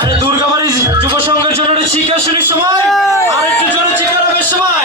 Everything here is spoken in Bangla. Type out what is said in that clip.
আরে দুর্গাবাড়ি যুব সংঘের জন্য চিকাশনের সময়? আর একটু জোরে চিকার সবাই